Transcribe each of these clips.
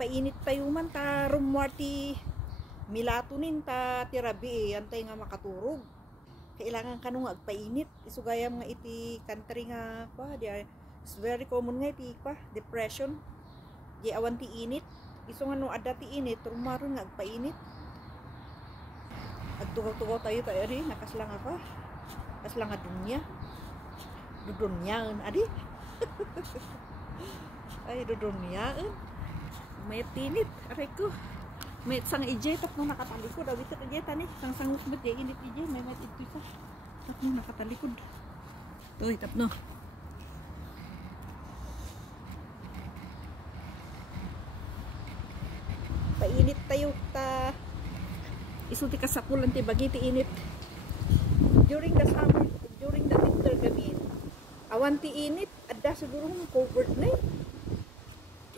agpainit tayo man ta rumwarti melatonin ta tirabi antay nga makaturog. Kailangan ka nung agpainit. Isugayam nga iti country nga pa. It's very common nga iti pa. Depression. Di awan ti init. Iso nga no adda ti init. Rumaron nga agpainit. Agtugaw-tugaw tayo rin. Nakaslang pa. Kaslang nga dunya. Dudunyaan. Adi. Ay dudunyaan. May tinit. Aray ko. May sang ije tapno nakatalikod. Awit ka ije tani. Sang sangus mo ije. Init ije. May mat ito isa. Tapno nakatalikod. Uy tapno. Painit tayo ta. Isuti ka sa pulan ti bagiti init. During the summer, during the winter gabi. Awan ti init. Adda siguro covered na eh.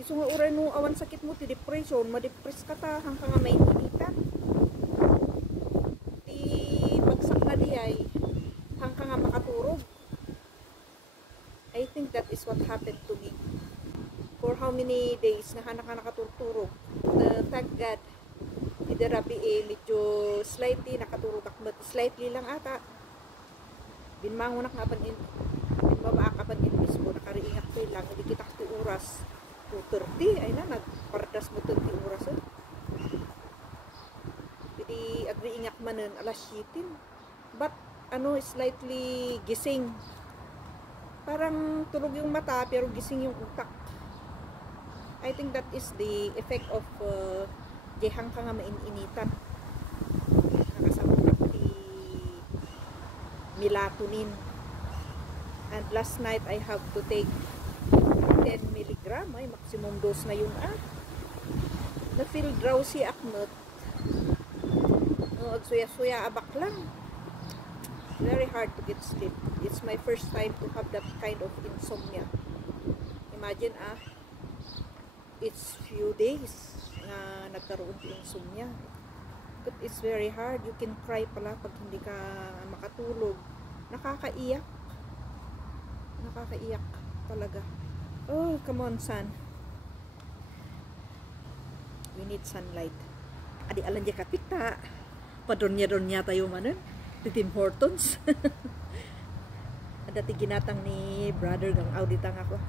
Iso nga uray no awan sakit mo ti depression, ma-depress ka ta hanggang nga may initan. Ti bagsak na di ay hanggang nga makaturog. I think that is what happened to me. For how many days na nakaturog. Thank God. Ti darabi medyo slightly nakaturog akmat. Slightly lang ata. Binmangon nga pan in. Binmabaakapan in mismo nakariingak pa lang. Hindi kita ti oras. 2:30 ay na nagpardas mo 30 oras eh. Jadi agriingak manen alas 7. But ano slightly gising. Parang tulog yung mata pero gising yung utak. I think that is the effect of jehang ka nga maininitan. Nakasabot di melatonin. And last night I have to take 10 mg ay maximum dose na yun na feel drowsy aknot agsuya-suya abak lang, very hard to get sleep. It's my first time to have that kind of insomnia. Imagine it's few days na nagkaroon ng insomnia, but it's very hard. You can cry pala pag hindi ka makatulog. Nakakaiyak talaga. Oh, come on, sun. We need sunlight. Adi alam niya kapita. Padronya-dronya tayo manon. Di Tim Hortons. Ada ti ginatang ni brother gang auditang ako.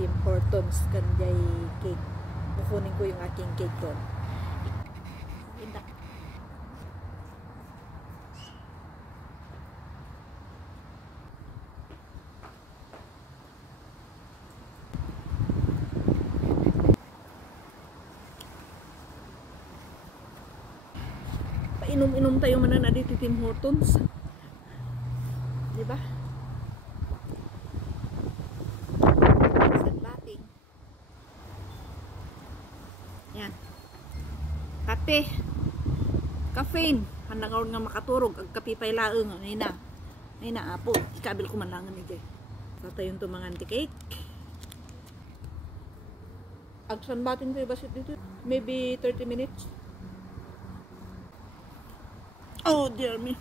Tim Hortons kan jay cake. Kukunin ko yung aking cake doon. Indak. Inom-inom tayo manan adi ti Tim Hortons. Di ba? Bating. Yan. Kape. Caffeine. Hanangaw nga makaturog. Ag kape pay laeng. Ay na apo. Ikabil ko man langan ni Jay. Tatayon to mga anti-cake. Agsan bating tayo basit dito. Maybe 30 minutes. Oh dear me.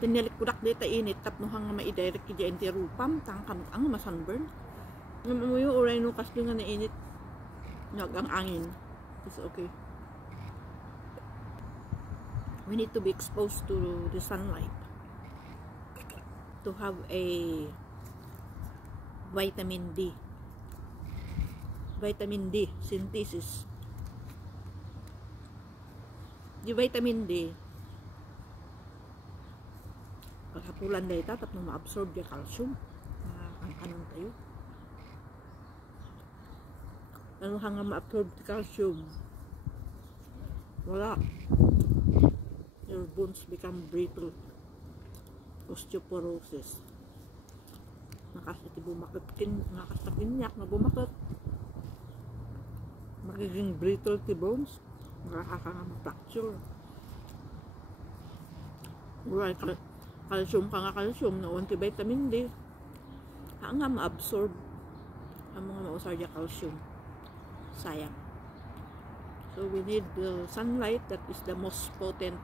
Tinalik kudak dita init tapno hang maidirect ki enti rupam tangkam ang masunburn. Ngam mo yung oray no kas nga na init. Nagang angin. It's okay. We need to be exposed to the sunlight to have a vitamin D. Vitamin D synthesis. Di vitamin D paghapulan na ita tapos ma-absorb yung calcium ang kanon tayo ano hanga ma-absorb yung calcium wala, your bones become brittle, osteoporosis, nakasiti bumakot nakastakinyak na bumakot magiging brittle ti bones, makakaka-fracture. Right, calcium ka nga calcium na vitamin D. Nga ma-absorb ang mga mausar niya calcium. Sayang. So we need the sunlight. That is the most potent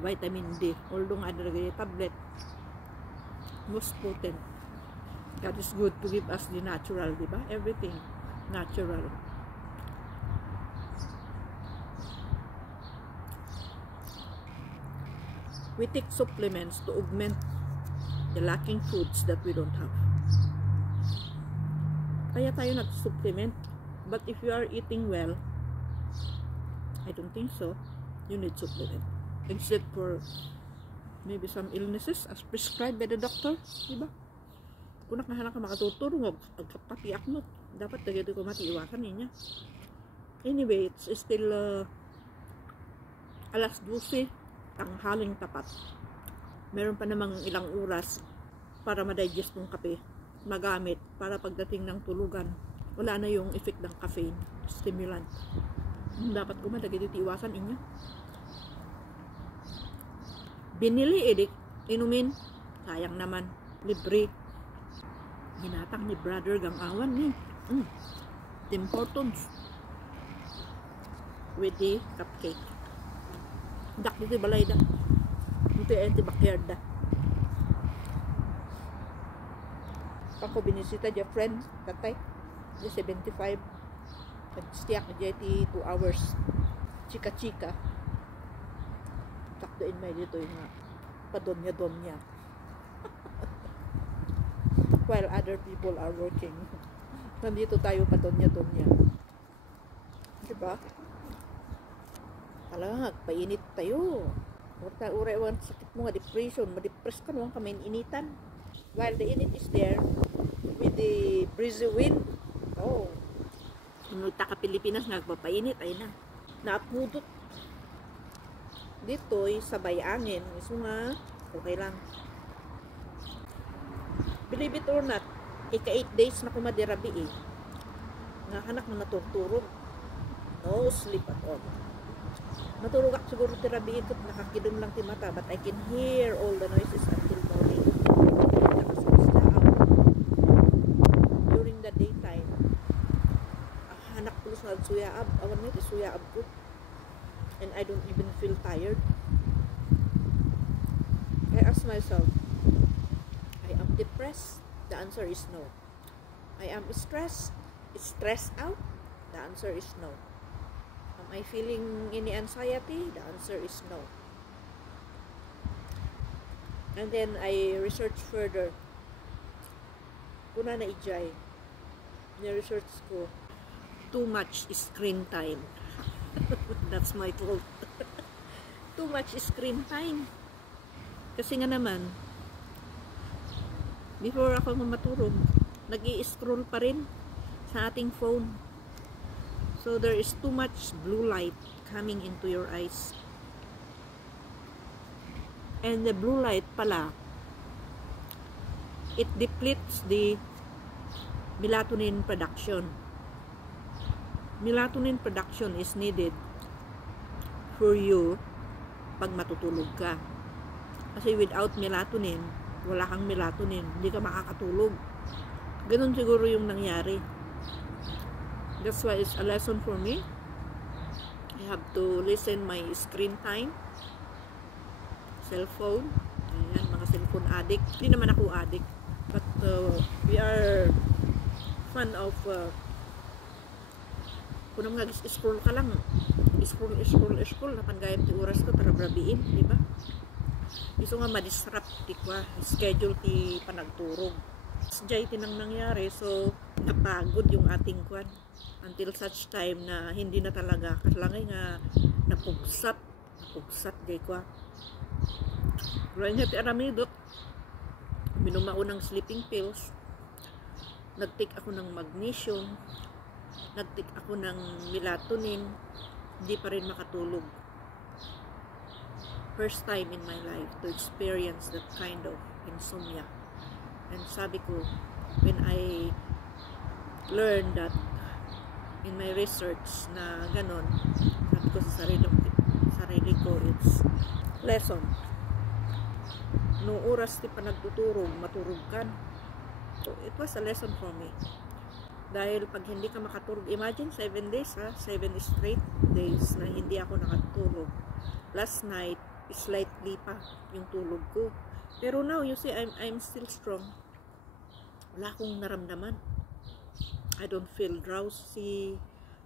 vitamin D. Although nga tablet, most potent. God is good to give us the natural, di ba? Everything natural. We take supplements to augment the lacking foods that we don't have. Kaya tayo nag-supplement. But if you are eating well, I don't think so. You need supplement. Except for maybe some illnesses as prescribed by the doctor. Diba? Kung nakahanap ka makatutulong, agkapapiak mo. Dapat tagay ko matiiwasan niya. Anyway, it's still alas 12. Tanghaling tapat. Meron pa namang ilang oras para ma-digest ng kape. Magamit para pagdating ng tulugan. Wala na yung effect ng caffeine. Stimulant. Dapat ko madagay dito iwasan inyo. Binili, inumin. Sayang naman. Libre. Hinatang ni brother Gangawan ni. Tim Hortons. With the cupcake. Dak dito balay da. Ito yung backyard da. Ako binisita dyan friend. Tatay. Dyan 75. Nag-stiyak na dyan 2 hours. Chika-chika. Takdoin may dito yung padonya-donya. While other people are working. Nandito tayo padonya-donya. Diba? Talaga, painit tayo. Uray ang sakit mo nga, depression, ma-depress ka naman kami initan. While the init is there, with the breezy wind, oh, inuta ka Pilipinas, nagpapainit, ay na. Naapudot. Dito'y sabay angin. So nga, okay lang. Believe it or not, ika 8 days na kumadirabi eh. Nga anak na naturturog. No sleep at all. Matulog ako siguro tirabi ito, nakakidom lang ti mata, but I can hear all the noises until morning. During the daytime, anak ko sa nagsuyaab, awan mo ito suyaab ko. And I don't even feel tired. I ask myself, I am depressed? The answer is no. I am stressed out? The answer is no. Am I feeling any anxiety? The answer is no. And then I research further. Kuna na ijay. Ni-research ko. Too much screen time. That's my fault. Too much screen time. Kasi nga naman, before ako matulog, nag-i-scroll pa rin sa ating phone. So there is too much blue light coming into your eyes. And the blue light pala, it depletes the melatonin production. Melatonin production is needed for you pag matutulog ka. Kasi without melatonin, wala kang melatonin, hindi ka makakatulog. Ganun siguro yung nangyari. That's why it's a lesson for me. I have to listen my screen time. Cellphone. Ayan, mga cellphone addict. Hindi naman ako addict. But we are fan of kung naman scroll ka lang. Scroll. Napangayam ti oras ko para brabiin. Diba? Gusto nga ma-disrupt ti kwa. Schedule ti panagturog. Jay tinang nangyari. So, napagod yung ating kwan. Until such time na hindi na talaga kaslangay nga napugsat day kwa. Gawin niya ti aramidot. Minumao ng sleeping pills. Nag-take ako ng magnesium. Nag-take ako ng melatonin. Hindi pa rin makatulog. First time in my life to experience that kind of insomnia. And sabi ko, when I learned that in my research na ganon, sabi ko sa sarili ko, it's lesson. No oras ti panagtuturog, maturog kan. So, it was a lesson for me. Dahil pag hindi ka makatulog, imagine 7 days ha, 7 straight days na hindi ako nakatulog. Last night, slightly pa yung tulog ko. Pero now, you see, I'm still strong. wala akong naramdaman. I don't feel drowsy,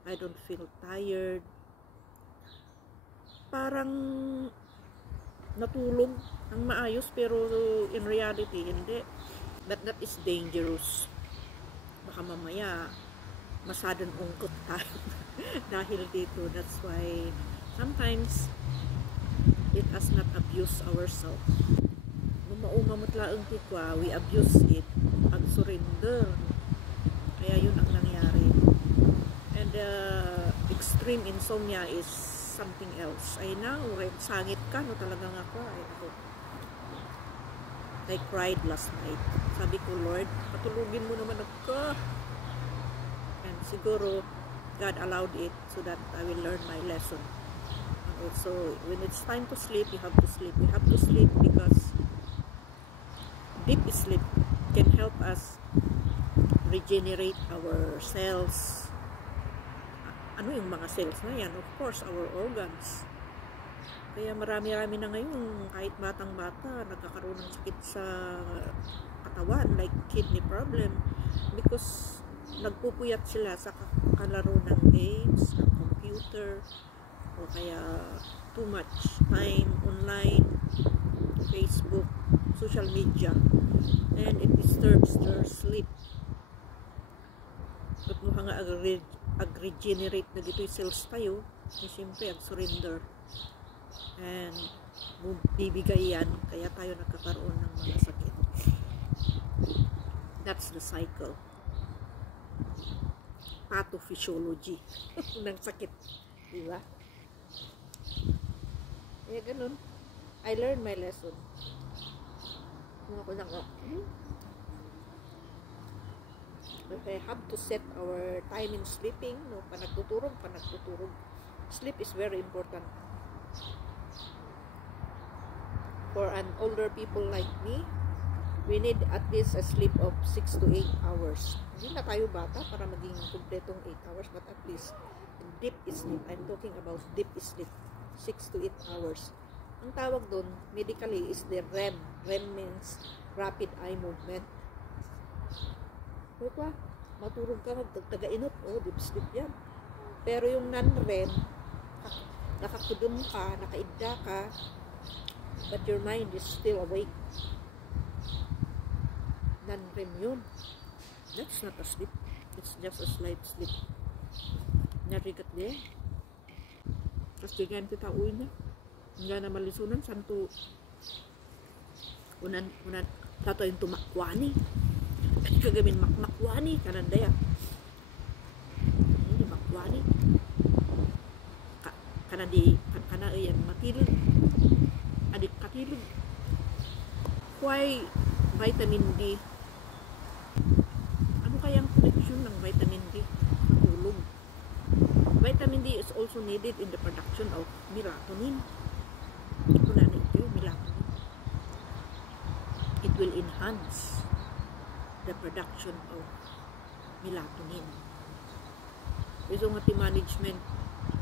I don't feel tired. Parang natulog ng maayos, pero in reality, hindi. But that is dangerous. Baka mamaya, masadang ungkot tayo dahil dito. That's why sometimes let us not abuse ourselves. Nung maumamutlaang tikwa, we abuse it. Pag-surrender. Kaya yun ang nangyari. And extreme insomnia is something else. Ay na, sangit ka, no, talagang ako. I cried last night. Sabi ko, Lord, patulugin mo naman ako. And siguro, God allowed it so that I will learn my lesson. So, when it's time to sleep, you have to sleep. We have to sleep because deep sleep can help us regenerate our cells. Ano yung mga cells na yan? Of course, our organs. Kaya marami-rami na ngayon, kahit batang-bata, nagkakaroon ng sakit sa katawan, like kidney problem, because nagpupuyat sila sa kalaro ng games, ng computer, o kaya too much time online, Facebook, social media, and it disturbs their sleep. At mo nga ag-regenerate na dito yung cells tayo, siyempre ag-surrender. And bibigay yan, kaya tayo nagkakaroon ng mga sakit. That's the cycle. Pathophysiology ng sakit. Diba? Kaya ganun. I learned my lesson. Kung ako lang I have to set our time in sleeping. No? Panagtuturog. Sleep is very important. For an older people like me, we need at least a sleep of 6 to 8 hours. Hindi na tayo bata para maging kumpletong 8 hours, but at least deep sleep. I'm talking about deep sleep. 6 to 8 hours. Ang tawag doon, medically, is the REM. REM means rapid eye movement. Diba? Matulog ka, magtagtaga-inot. Oh, deep sleep yan. Pero yung non-REM, nakakudum ka, nakaidda ka, but your mind is still awake. Non-REM yun. That's not a sleep. It's just a slight sleep. Narigat niya. Tapos ganyan kita uwi niya. Nga na malisunan, santo unan tato yung tumakwani. Kagamin makwani kanandaya. Hindi makwani. Kanadi yan matilog. Adik katilog. Why vitamin D? Ano kayang connection ng vitamin D sa tulog? Vitamin D is also needed in the production of melatonin. Ito na ito yung melatonin. It will enhance the production of melatonin. Iso nga ti management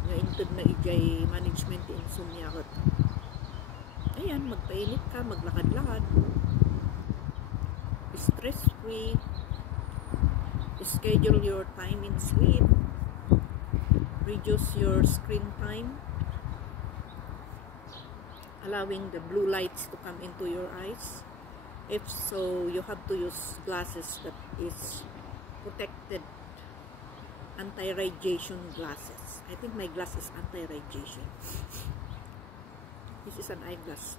nga intod na ijay management ti insomnia kat. Ayan, magpainit ka, maglakad-lakad. Stress-free. Schedule your time in sleep. Reduce your screen time. Allowing the blue lights to come into your eyes. If so, you have to use glasses that is protected, anti-radiation glasses. I think my glass is anti-radiation. This is an eyeglass.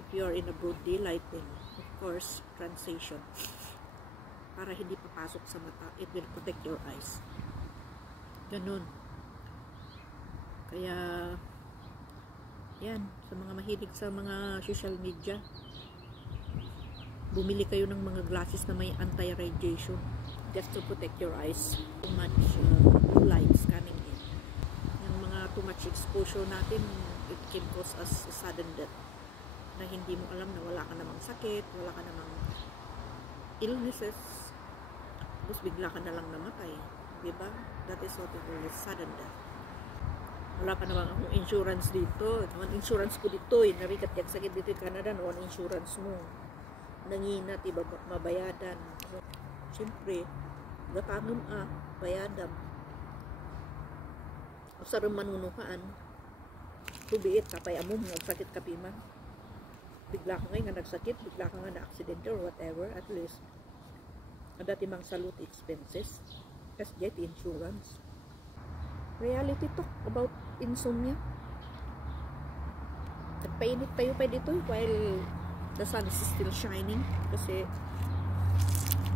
If you are in a broad daylight, then of course, transition. Para hindi papasok sa mata, it will protect your eyes. Ganun. Kaya, yan, sa mga mahilig sa mga social media, bumili kayo ng mga glasses na may anti-radiation just to protect your eyes. Too much blue lights coming in. Yung mga too much exposure natin, it can cause us a sudden death na hindi mo alam na wala ka namang sakit, wala ka namang illnesses, tapos bigla ka na lang namatay. Diba? That is what we call sudden death. Wala pa namang akong insurance dito. Ang insurance ko dito, narikat sakit dito in Canada, no, ang insurance mo. Nanginat, iba mabayadan. So, Siyempre, gatangam bayadam. O sa rin manunuhaan, tubiit, kapay amom, nagsakit ka piman. Bigla ka nga nagsakit, bigla ka nga na-accident or whatever, at least, dati mang salute expenses, as jet insurance. Reality talk about insomnia. Nagpainit tayo pa dito while the sun is still shining, kasi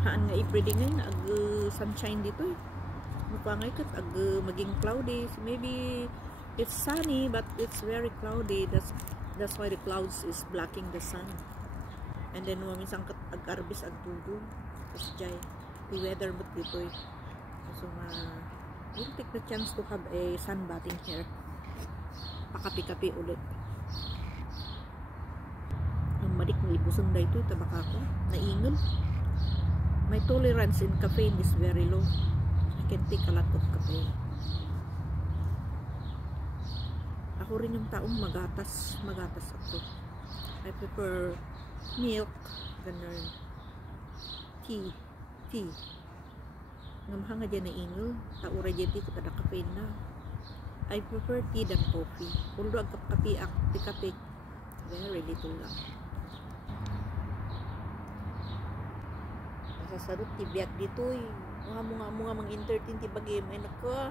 haan nga i-breeding ngayon, sunshine dito mukha kat maging cloudy. So maybe it's sunny but it's very cloudy. That's why the clouds is blocking the sun. And then minsan kat ag-arbis ag-dugo. Tapos jay the weather but dito so we'll take the chance to have a sunbathing here. Pakapi-kapi ulit. Ang madik ng ibuson da ito tabaka ko naingon. My tolerance in caffeine is very low. I can take a lot of caffeine. Ako rin yung taong magatas ako. I prefer milk, ganun. Tea. Ngamha nga dyan na ingol. Taura dyan di ko tada caffeine na. I prefer tea than coffee. Although ang kapi, very little lang. Nasasarot tibiak dito mga mang entertain ti bagay may naka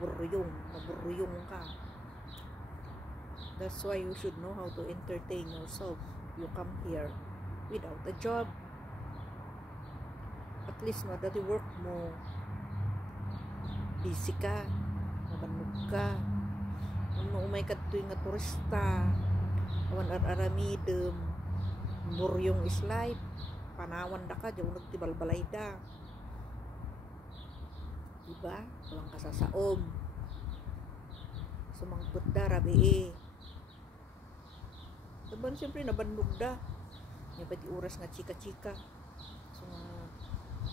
maburyong ka. That's why you should know how to entertain yourself. You come here without a job, at least na dati work mo busy ka, mabanog ka, umay ka tuwing nga turista, awan aramidem buryong is life, panawan da ka, diyan nagtibalbalay da, diba? Walang kasasaom, sumangkot da, rabi saban siyempre nabandog da, yung pati oras nga chika-chika, so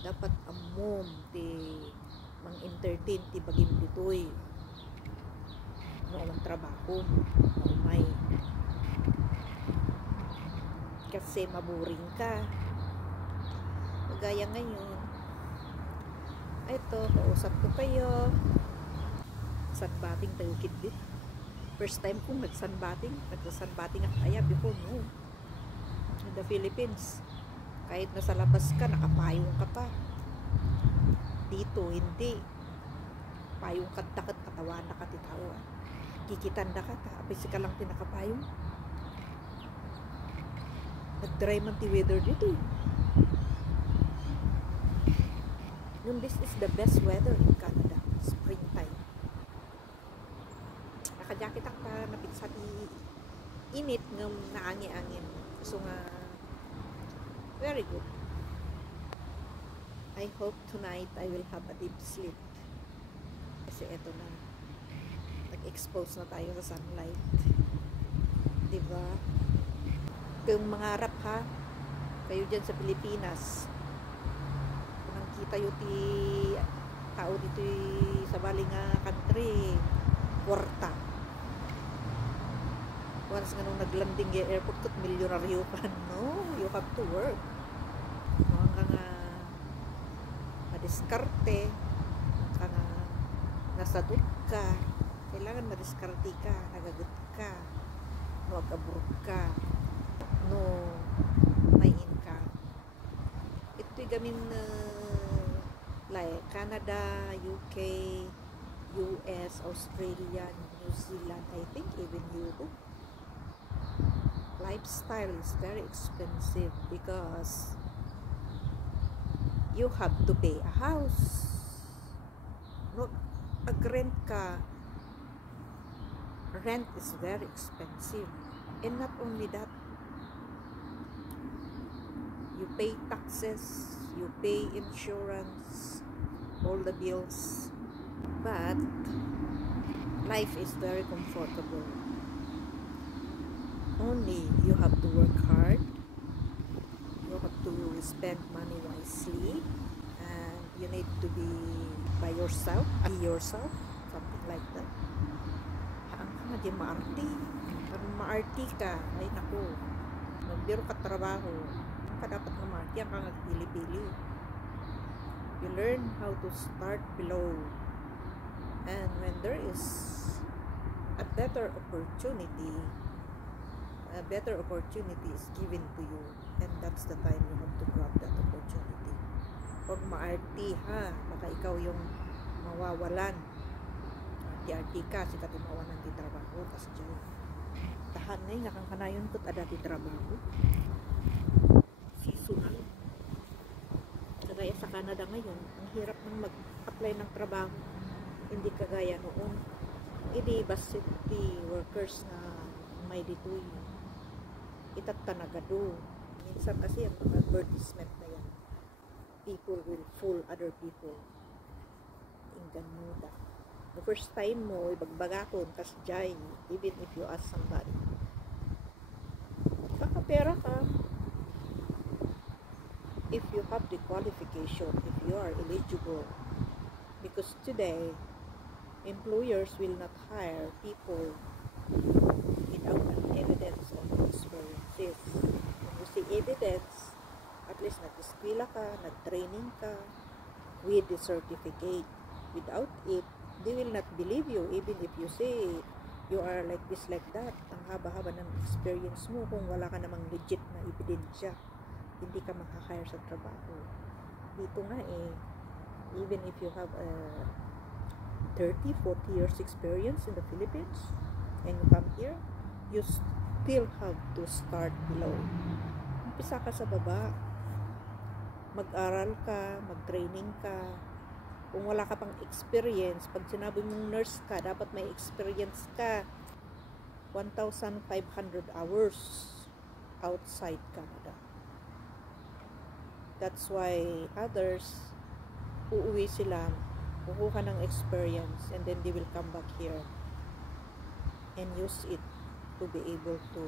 dapat amom ti mang entertain ti bagim ditoy, walang trabaho, umay kasi maburing ka. Kagaya ngayon, ito, kausap ko kayo, sunbathing tayo kidbit. First time kong nagsunbathing at kaya before no, in the Philippines, kahit nasa labas ka, nakapayong ka pa. Dito, hindi. Payong kat katawan na katitawa. Kikitanda ka, tapos ka lang tinakapayong. Nag-dry man ti weather dito this is the best weather in Canada, springtime. Nakajakit ak pa napit sa ti init ng naangi-angin, so nga very good. I hope tonight I will have a deep sleep, kasi eto na, nag-expose na tayo sa sunlight, diba? Kayong mangarap ha, kayo dyan sa Pilipinas, kung nakita yung tao dito sa baling country, kwarta. Once nga nung naglanding yung airport, kat milyonaryo pa, no? You have to work. Mga nga madiskarte, ka nga nasadot ka, kailangan madiskarte ka, nagagot ka, mag-abroad ka, no may income. Ito'y gamin like Canada, UK, US, Australia, New Zealand, I think even Europe. Lifestyle is very expensive because you have to pay a house. No, rent ka. Rent is very expensive. And not only that, you pay taxes, you pay insurance, all the bills, but life is very comfortable. Only you have to work hard, you have to spend money wisely, and you need to be by yourself, something like that. Ang ka di maarti, parang maarti ka, ay naku, magbiro ka trabaho, ka dapat nga martiyan ka nga pili-pili. You learn how to start below. And when there is a better opportunity is given to you, and that's the time you have to grab that opportunity. Huwag ma-RT ha, baka ikaw yung mawawalan. RT ka, si katimawanan di trabaho, kas dyan. Tahan na yung nakangkanayon ko't ada di trabaho. Seasonal. Kagaya sa Canada ngayon, ang hirap nang mag-apply ng trabaho. Hindi kagaya noon. Hindi ba city workers na may ditoy. Itat tanagado. Minsan kasi ang mga advertisement na yan, people will fool other people. Inggan mo da. The first time mo, ibagbagakon, kas jay, even if you ask somebody. Kakapera ka. If you have the qualification, if you are eligible. Because today, employers will not hire people without an evidence of experiences. When you see evidence, at least nag-eskwela ka, nag-training ka, with the certificate. Without it, they will not believe you, even if you say you are like this, like that. Ang haba-haba ng experience mo kung wala ka namang legit na ebidensya. Hindi ka makaka-hire sa trabaho. Dito nga even if you have a 30, 40 years experience in the Philippines and you come here, you still have to start below. Umpisa ka sa baba. Mag-aral ka, mag-training ka. Kung wala ka pang experience, pag sinabi mong nurse ka, dapat may experience ka. 1,500 hours outside Canada. That's why others, uuwi sila, kukuha ng experience, and then they will come back here and use it to be able to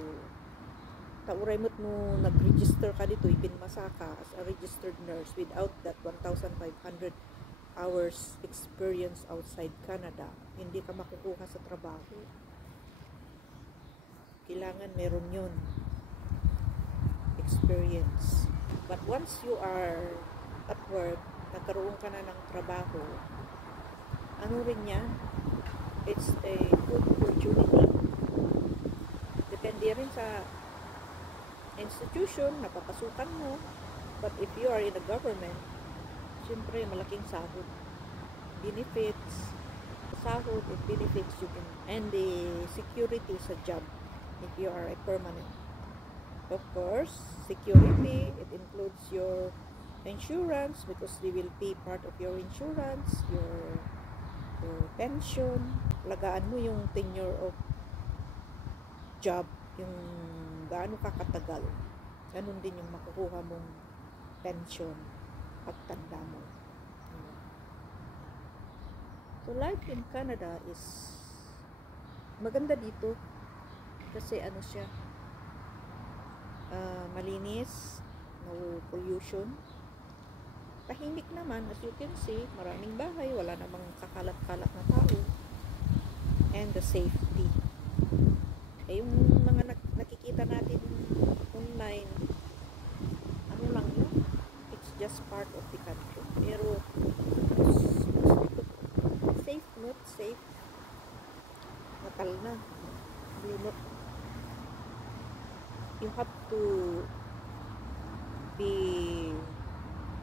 tauray mo't mo nag-register ka dito, ipinmasa ka as a registered nurse without that 1,500 hours experience outside Canada, hindi ka makukuha sa trabaho. Kailangan meron yun experience. But once you are at work, nagkaroon ka na ng trabaho, ano rin yan? It's a good opportunity. Depende rin sa institution na papasukan mo. But if you are in a government, siyempre malaking sahod. Benefits, sahod and benefits you can, and the security sa job if you are a permanent. Of course, security, it includes your insurance because they will pay part of your insurance, your pension. Lagaan mo yung tenure of job, yung gaano ka katagal. Ganun din yung makukuha mong pension pagtanda mo. So life in Canada is maganda dito kasi ano siya, malinis, no pollution, tahimik naman, as you can see, maraming bahay, wala namang kakalat-kalat na tao, and the safety. Yung mga nakikita natin online, ano lang yun, it's just part of the country, pero safe, not safe, natal na, limot. You have to be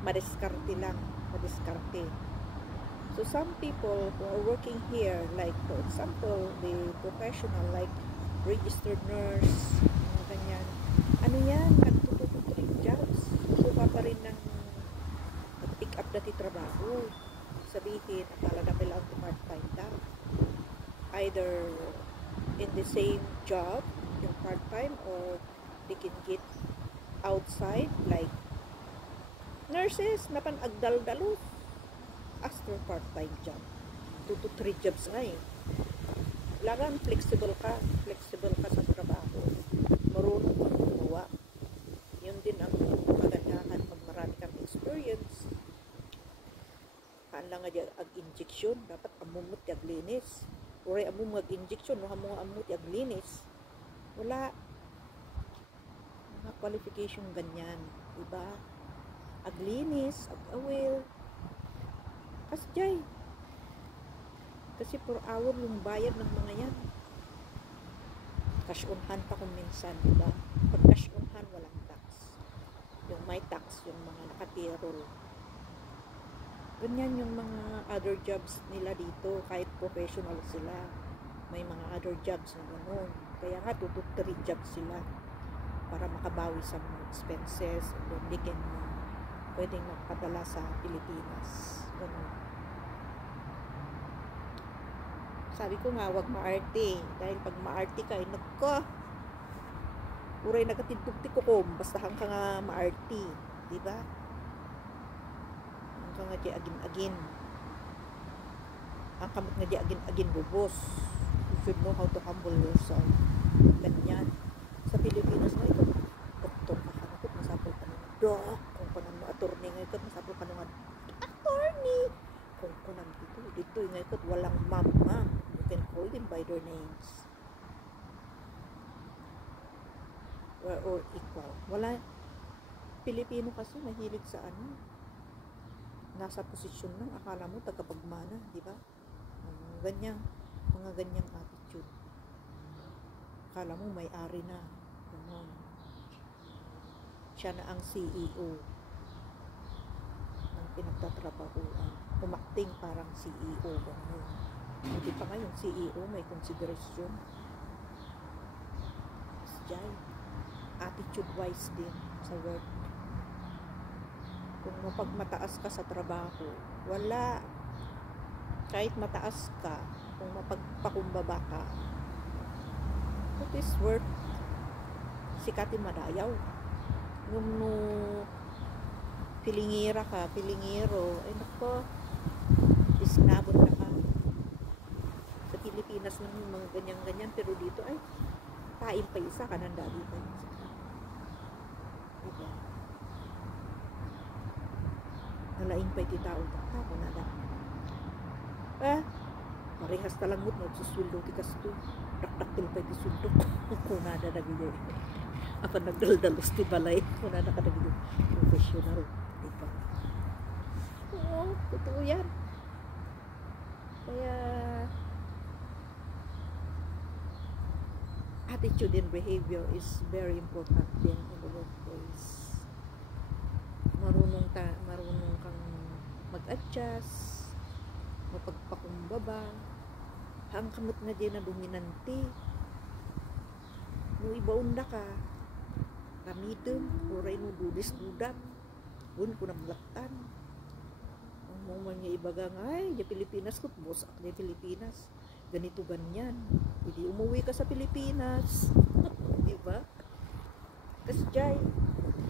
madiskarte lang, madiskarte. So some people who are working here, like for example, the professional like registered nurse, mga ganyan, ano yan, nagtututuloy jobs, suka pa rin ng pick up dati trabaho. Sabihin, akala na kailangan to part-time daw. Either in the same job, yung part-time, or they can get outside, like nurses na pan-agdal-dalo after part-time job. 2 to 3 jobs nga eh. Kailangan flexible ka sa trabaho, marunong kang gumawa. Yun din ang kagandahan pag marami kang experience. Kaan lang nga ag-injection, dapat amumot yaglinis. Uray amum mag-injection, mo amumot yaglinis. Wala. Mga qualification ganyan. diba? Aglinis, ag-awil. Kasjay. Kasi per hour yung bayad ng mga yan. Cash onhan pa kung minsan, diba? Pag cash onhan, walang tax. Yung may tax, yung mga naka-payroll. Ganyan yung mga other jobs nila dito, kahit professional sila. May mga other jobs na gano'n. Kaya nga, 2 to 3 jobs sila para makabawi sa mga expenses and then they can pwedeng magpadala sa Pilipinas. Ganun. Sabi ko nga, wag maarte. Dahil pag maarte ka, nagka, uray nagatintugti ko ko, basta hang ka nga maarte. Diba? Hang ka nga di agin-agin. Ang kamot nga di agin-agin bubos. You should know how to humble yourself. Ganyan. Sa Pilipinas nga, ikaw, doktor ka ka, nakot, masapol ka nung dok. Kung panan mo, attorney nga, ikaw, masapol ka nung attorney. Kung panan dito, nga, ikaw, walang ma'am. You can call them by their names. Or equal. Wala. Pilipino kasi mahilig sa ano. Nasa posisyon lang. Akala mo tagapagmana, di ba? Mga ganyang attitude. Akala mo may-ari na. Ganon. Siya na ang CEO ng pinagtatrabahuan. Umakting parang CEO. Ganon. Hindi pa nga yung CEO may consideration. Attitude wise din sa work. Kung mapagmataas ka sa trabaho, wala. Kahit mataas ka, kung mapagpakumbaba ka, it is worth sikatin madayaw. Yung pilingiro, ay nako, isnabot na ka. Sa Pilipinas lang yung mga ganyan-ganyan, pero dito ay taim pa isa ka nang dali pa isa. Diba? Nalaing pa iti tao ako na lang. Marihas talangot nagsuswildo ti kasto. Dakdaktil pa iti swildo. Kunada na gini. Apa nagdaldalos ti balay. Kunada ka na gini. Professional. Diba? Oo, totoo yan. Kaya attitude and behavior is very important din in the workplace. Marunong kang mag-adjust, mapagpakumbaba, hang kamot nga din na dominante. No ibaunda ka, kamidem, uray no dudis-dudak, bun ko naglaktan. Ang mga nga ibaga nga, ay, di Pilipinas ko, boss ak di Pilipinas. Ganito ganyan. Hindi umuwi ka sa Pilipinas. Di ba? Kasi jay,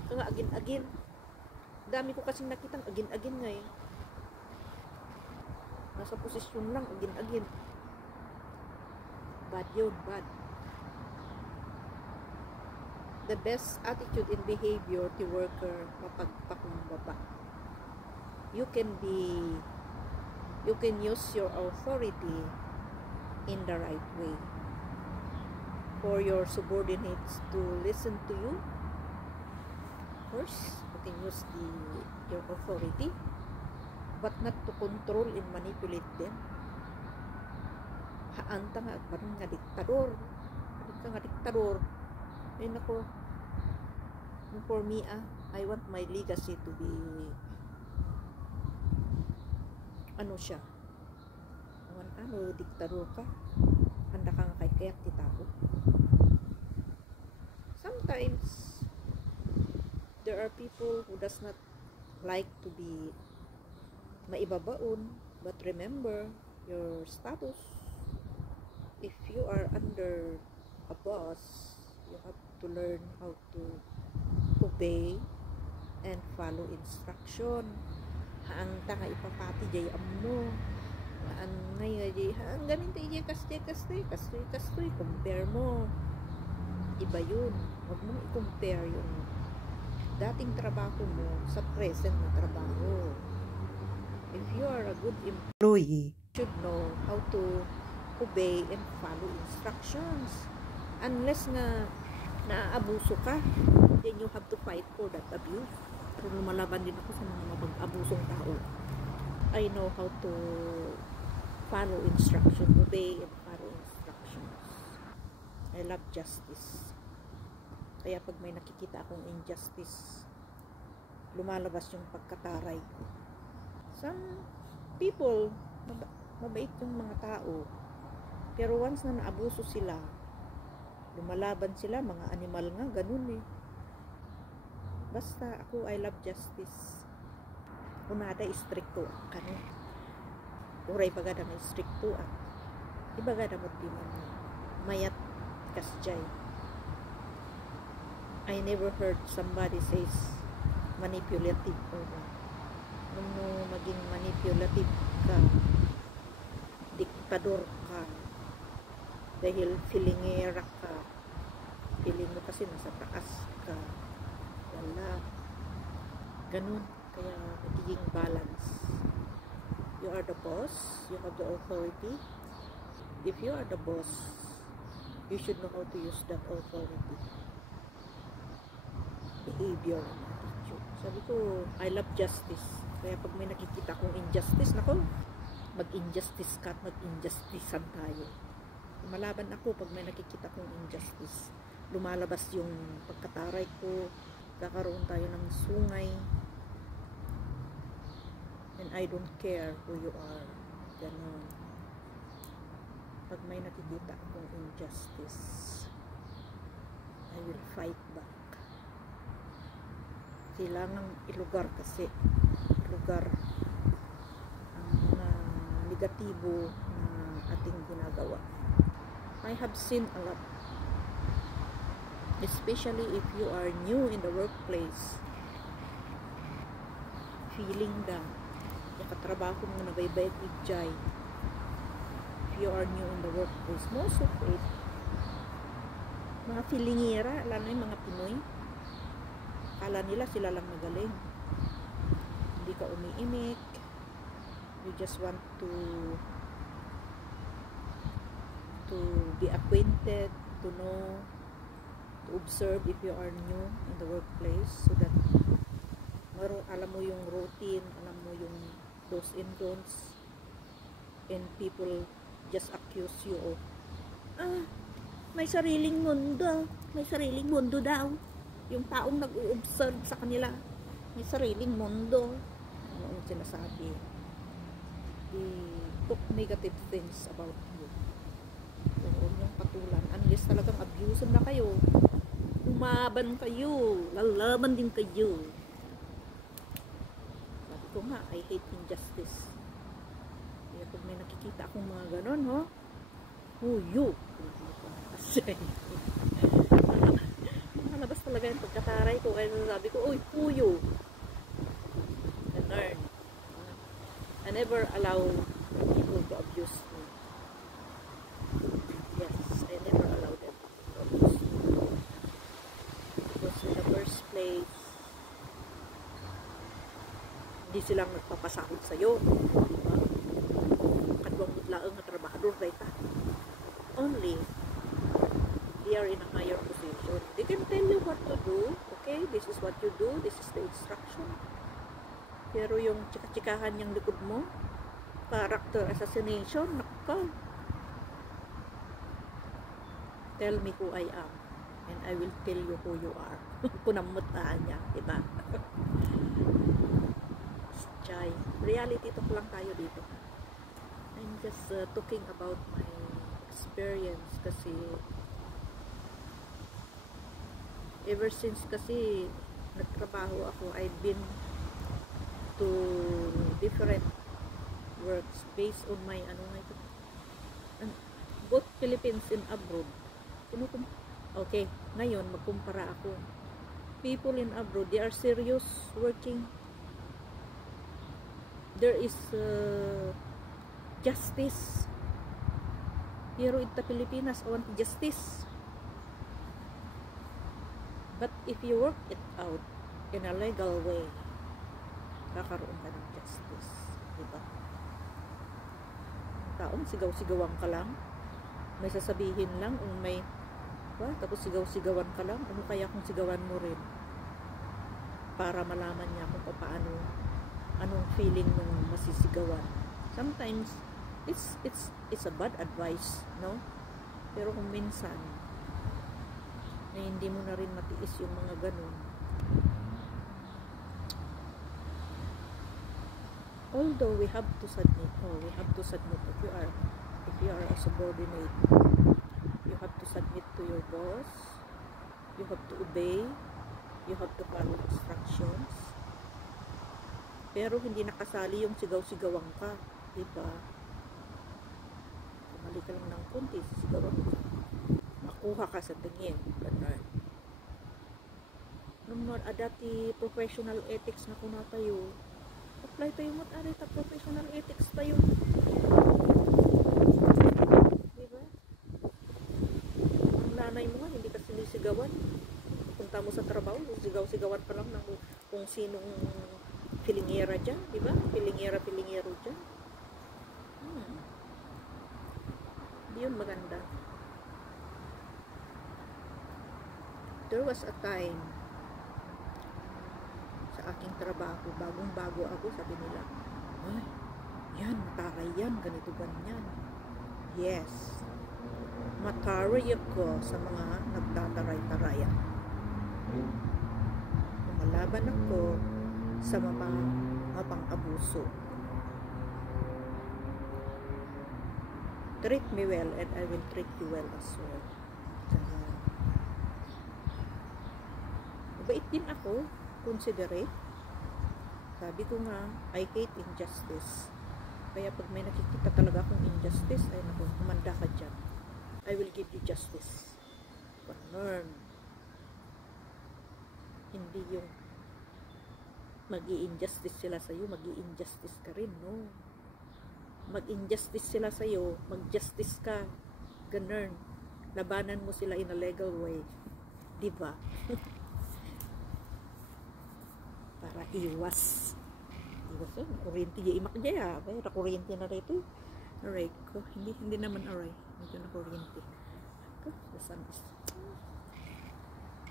nga agin-agin. Dami ko kasing nakitang agin-agin nga eh. Nasa posisyon lang, agin-agin. Bad yun, bad. The best attitude and behavior to worker, mapagpakumbaba. You can use your authority in the right way for your subordinates to listen to you. First, you can use your authority, but not to control and manipulate them. Haanta nga at parang nga diktador. Ka nga diktador. Ay nako, for me I want my legacy to be ano siya, diktador ka, handa ka nga kay kayak ti tao. Sometimes there are people who does not like to be maibabaon, but remember your status. If you are under a boss, you have to learn how to obey and follow instruction. Haang ta nga ipapati jay ammo. Ang ngayon jay haang ganito jay kastoy compare mo. Iba yun. Huwag mong i-compare yung dating trabaho mo sa present na trabaho. If you are a good employee, you should know how to obey and follow instructions. Unless nga naaabuso ka, yan you have to fight for that abuse. Pero lumalaban din ako sa mga mapag-abusong tao. I know how to follow instructions, obey and follow instructions. I love justice. Kaya pag may nakikita akong injustice, lumalabas yung pagkataray. Some people, mabait yung mga tao. Pero once na naabuso sila, lumalaban sila, mga animal nga, ganun eh. Basta ako, I love justice. Unada istrikto ang kano. Uray baga na istrikto ang. Ibaga na mo di man mayat kasjay. I never heard somebody says manipulative or not. Nung maging manipulative ka, diktador ka, dahil feelingera ka, feeling mo kasi nasa taas ka, wala, ganun. Kaya nagiging balance. You are the boss, you have the authority. If you are the boss, you should know how to use that authority. Behavior and attitude. Sabi ko, I love justice. Kaya pag may nakikita kong injustice, nako, mag-injustice ka at mag-injusticean tayo. Malaban ako pag may nakikita kong injustice. Lumalabas yung pagkataray ko, kakaroon tayo ng sungay, and I don't care who you are. Ganon. Pag may nakikita akong injustice, I will fight back. Kailangan ilugar kasi. Ilugar ang mga negatibo na ating ginagawa. I have seen a lot. Especially if you are new in the workplace. Feeling down. Katrabaho mo na baybayad ijay. If you are new in the workplace, most of it, mga feelingera, lalo yung mga Pinoy, kala nila sila lang magaling. Hindi ka umiimik. You just want to be acquainted, to know, to observe if you are new in the workplace, so that alam mo yung routine, alam mo yung do's and don'ts, and people just accuse you of, may sariling mundo daw. Yung taong nag-u-observe sa kanila, may sariling mundo. Ano ang sinasabi? They talk negative things about you. So, yung patulan, unless talagang abuse na kayo, umaban kayo, lalaban din kayo. Ko nga, I hate injustice. Kaya pag may nakikita akong mga ganon, ho, huyo. Malabas talaga yung pagkataray ko. Kaya sabi ko, uy, huyo. Ganun. I never allow people to abuse me. Yes, I never allow them to abuse me. Because in the first place, hindi silang nagpapasahod sa'yo. Diba? Kadwang mutlaang na trabahador na ita. Only, they are in a higher position. They can tell you what to do. Okay, this is what you do. This is the instruction. Pero yung chika-chikahan yung likod mo, character assassination, nakaka. Tell me who I am. And I will tell you who you are. Punamutaan niya. Diba? Reality talk lang tayo dito. I'm just talking about my experience kasi ever since kasi nagtrabaho ako, I've been to different works based on my both Philippines and abroad. Okay, ngayon magkumpara ako. People in abroad, they are serious working. There is justice. Pero ita Pilipinas, want justice. But if you work it out in a legal way, kakaroon ka ng justice. Diba? Taong sigaw-sigawan ka lang. May sasabihin lang, tapos sigaw-sigawan ka lang. Ano kaya kung sigawan mo rin? para malaman niya kung paano, anong feeling ng masisigawan. Sometimes it's a bad advice, no? Pero kung minsan na hindi mo na rin matiis yung mga ganun, although we have to submit that if you are a subordinate, you have to submit to your boss, you have to obey, you have to follow instructions. Pero hindi nakasali yung sigaw-sigawan ka, diba? Kumali ka lang ng konti, sisigawan ka, makuha ka sa tingin, ganun. Naman, dati professional ethics na kuna tayo, apply tayo mo at ta professional ethics tayo, diba? Ang nanay mo nga hindi ka sinisigawan, punta mo sa trabaho, sigaw-sigawan pa lang ng kung sinong filingera dyan, diba? Filingero dyan. Hindi yun maganda. There was a time sa aking trabaho, bagong-bago ako, sabi nila, ay, yan, mataray yan, ganito, ganyan. Yes, mataray ako sa mga nagtataray-tarayan. Lumalaban ako sa mapang-abuso. Treat me well and I will treat you well as well. Mabait din ako, considerate. Sabi ko nga, I hate injustice. Kaya pag may nakikita talaga akong injustice, ay naku, kumanda ka dyan. I will give you justice. Ganun. Hindi yung mag-i-injustice sila sa'yo, mag-i-injustice ka rin, no? Mag-injustice sila sa'yo, mag-justice ka. Ganun. Labanan mo sila in a legal way. Diba? Para iwas. Iwas yun. Kuryente yung imak dyan. Kaya kuryente na rito. Aray ko. Hindi naman aray. Medyo na kuryente. The sun is...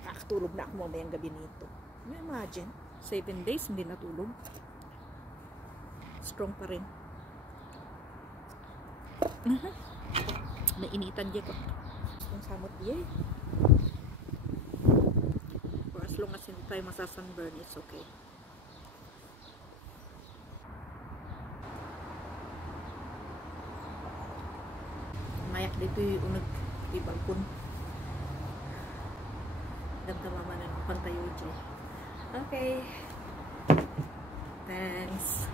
Nakatulog na ako mamayang gabi nito. Imagine. 7 days hindi natulog. Strong pa rin. Nainitan dyan ko. Ang samot dyan. For as long as hindi tayo masasunburn, it's okay. Mayak dito yung unag di balkon. Damdama man ang pantayo dyan. Okay. Thanks.